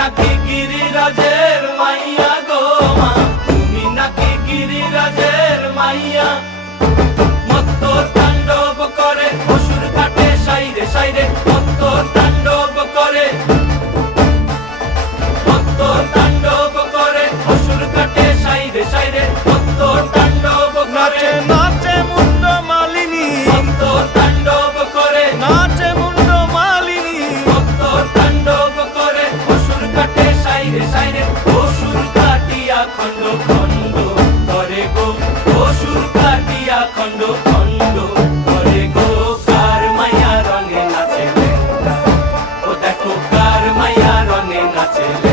নাকি গিরিরাজের মাইয়া গো মা, তুমি নাকি গিরিরাজের মাইয়া। মত্ত তাণ্ডব করে অসুর কাটে সাইরে সাইরে, মত্ত তাণ্ডব করে, মত্ত তাণ্ডব করে অসুর কাটে সাইরে সাইরে, মত্ত তাণ্ডব করে। নাচে মুন্ড মালিনী, মত্ত তাণ্ডব করে, নাচে মুন্ড মালিনী, মত্ত তাণ্ডব করে অসুর কাটে সাইরে সাইরে, অসুর কাটিয়া খণ্ড খণ্ড করে গো, অসুর কাটিয়া খণ্ড খণ্ড করে গো। কার মায়া রঙে নাচে লেঙ্গা, ও দেখো কার মায়া রঙে নাচে লেঙ্গা।